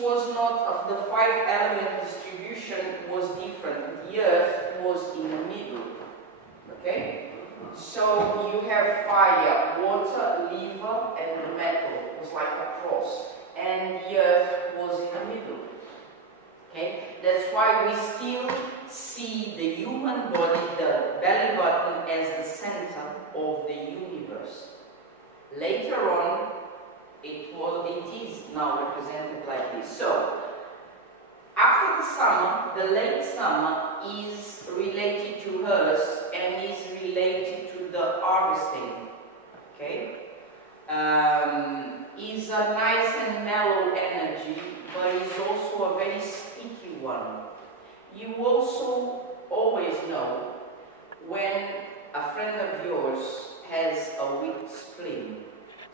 was not of the 5-element distribution was different. The earth was in the middle. Okay? So you have fire, water, liver, and the metal. It was like a cross. And the earth was in the middle. Okay? That's why we still see the human body, the belly button, as the center of the universe. Later on, it is now represented like this. So, after the summer, the late summer is related to Earth and is related to the harvesting. Okay? Is a nice and mellow energy, but is also a very sticky one. You also always know when a friend of yours has a weak spleen.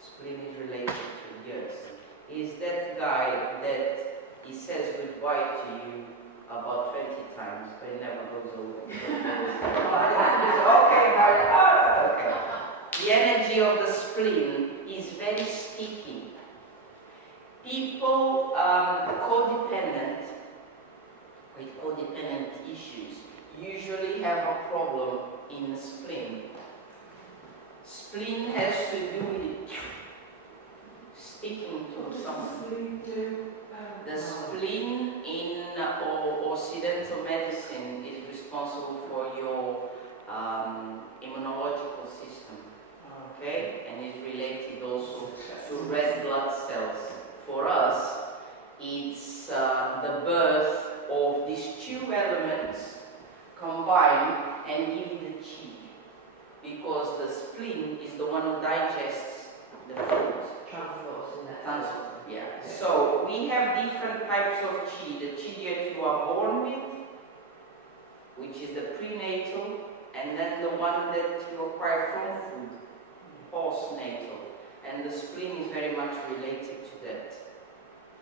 Spleen is related to the earth. Is that guy that he says goodbye to you about 20 times, but he never goes away. Okay. The energy of the spleen is very sticky. People codependent with codependent issues usually have a problem in the spleen. Spleen has to do with sticking to something. The spleen in Occidental medicine is responsible for your immunological system. Okay? And is related also to red blood cells. For us, it's the birth of these two elements combined and give the chi. Because the spleen is the one who digests the food. Transfer. Yeah. So we have different types of chi. The chi that you are born with, which is the prenatal, and then the one that you acquire from food, postnatal. And the spleen is very much related to that.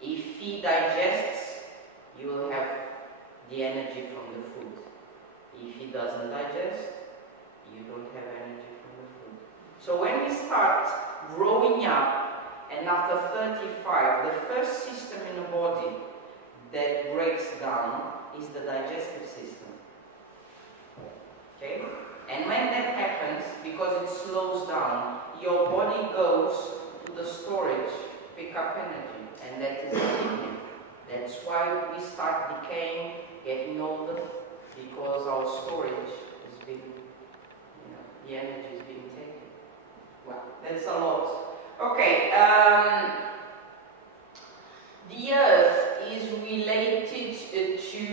If he digests, you will have the energy from the food. If he doesn't digest, you don't have energy from the food. So when we start growing up, and after 35, the first system in the body that breaks down is the digestive system. Okay? And when that happens, because it slows down, your body goes to the storage, pick up energy, and that is the kidney. That's why we start decaying, getting older, because our storage has been, the energy is being taken. Well, that's a lot. Okay, the earth is related to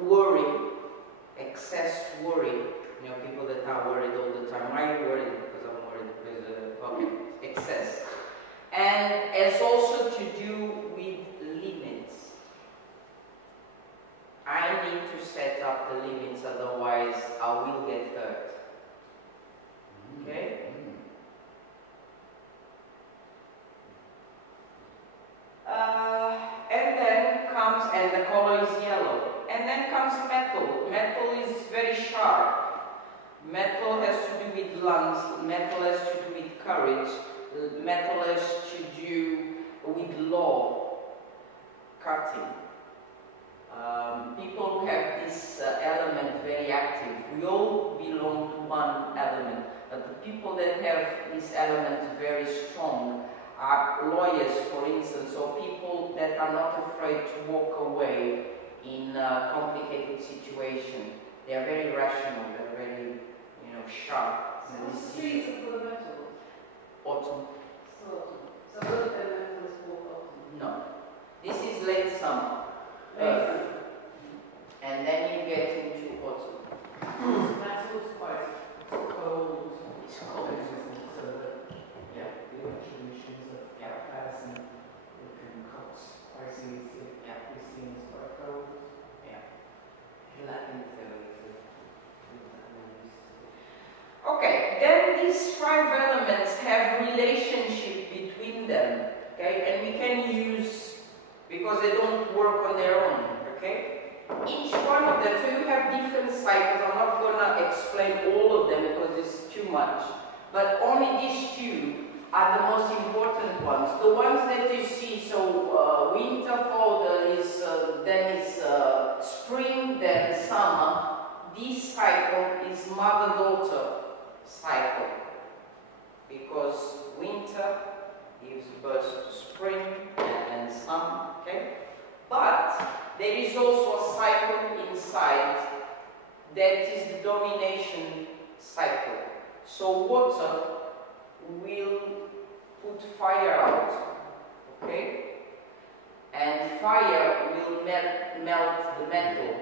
worry, excess worry. People that are worried all the time. Why are you worried? Because I'm worried. Because, excess. And it's also to do with limits. I need to set up the limits, otherwise I will get hurt. Okay? And then comes, and the color is yellow. And then comes metal. Metal is very sharp. Metal has to do with lungs. Metal has to do with courage. Metal has to do with law, cutting. People who have this element very active, we all belong to one element, but the people that have this element very strong are lawyers, for instance, or people that are not afraid to walk away in a complicated situation. They are very rational, they're very, sharp. So the trees are full of metal? Autumn. So earth element is called autumn? No. This is late summer. And then you get into autumn. Metal is quite cold. It's cold. So the electrical machines are passing, it can cost pricing if this thing is quite cold. Okay, then these 5 elements have relationship between them, okay, and we can use, because they don't work on their own, okay? Each one of them, so you have different cycles. I'm not going to explain all of them because it's too much, but only these 2 are the most important ones. The ones that you see, so winter, fall, this cycle is mother-daughter cycle, because winter gives birth to spring and sun, okay? But there is also a cycle inside that is the domination cycle. So water will put fire out, okay? And fire will melt the metal.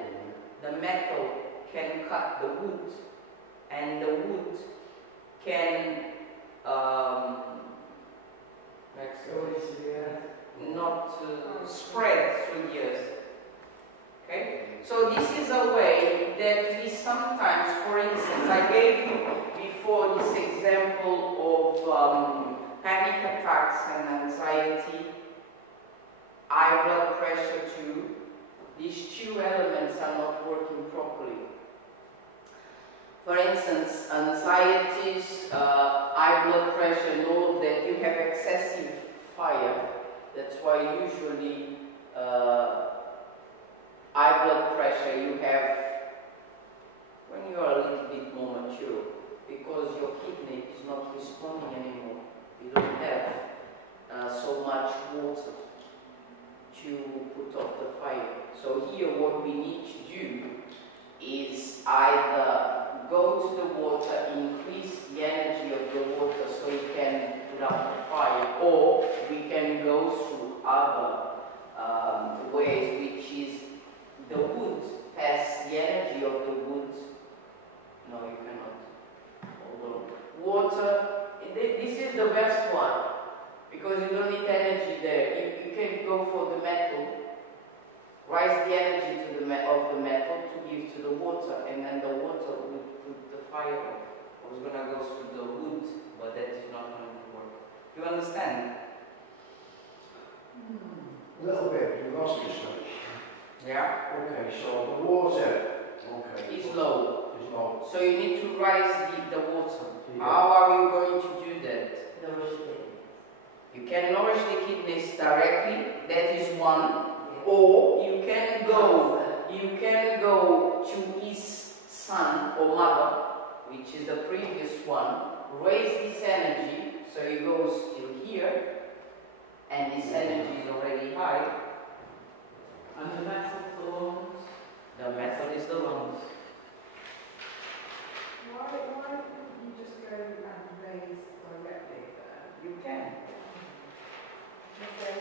The metal can cut the wood, and the wood can not spread through the earth. Okay? So this is a way that we sometimes, for instance, I gave you before this example of panic attacks and anxiety, high blood pressure too. These two elements are not working properly. For instance, anxieties, high blood pressure, and all of that, you have excessive fire. That's why usually high blood pressure you have when you are a little bit more mature, because your kidney is not responding anymore. You don't have so much water to put off the fire. So here what we need to do is either go to the water, increase the energy of the water so you can put out the fire, or we can go through other ways, which is the wood, pass the energy of the wood. No, you cannot. Hold on. Water, this is the best one, because you don't need energy there. You can go for the metal, rise the energy to the of the metal to give to the water, and then the water will put the fire off. I was going to go through the wood, but that is not going to work. You understand? A little bit, you lost me some. Yeah? Okay, so the water, okay. Is low. Is low. So you need to rise the water. Yeah. How are you going to do that? You can nourish the kidneys directly, that is one. Or you can go to his son or mother, which is the previous one, raise this energy, so it goes till here, and this energy is already high. And the metal for the lungs? The metal is the lungs. Why couldn't you just go and raise directly there? You can. If they're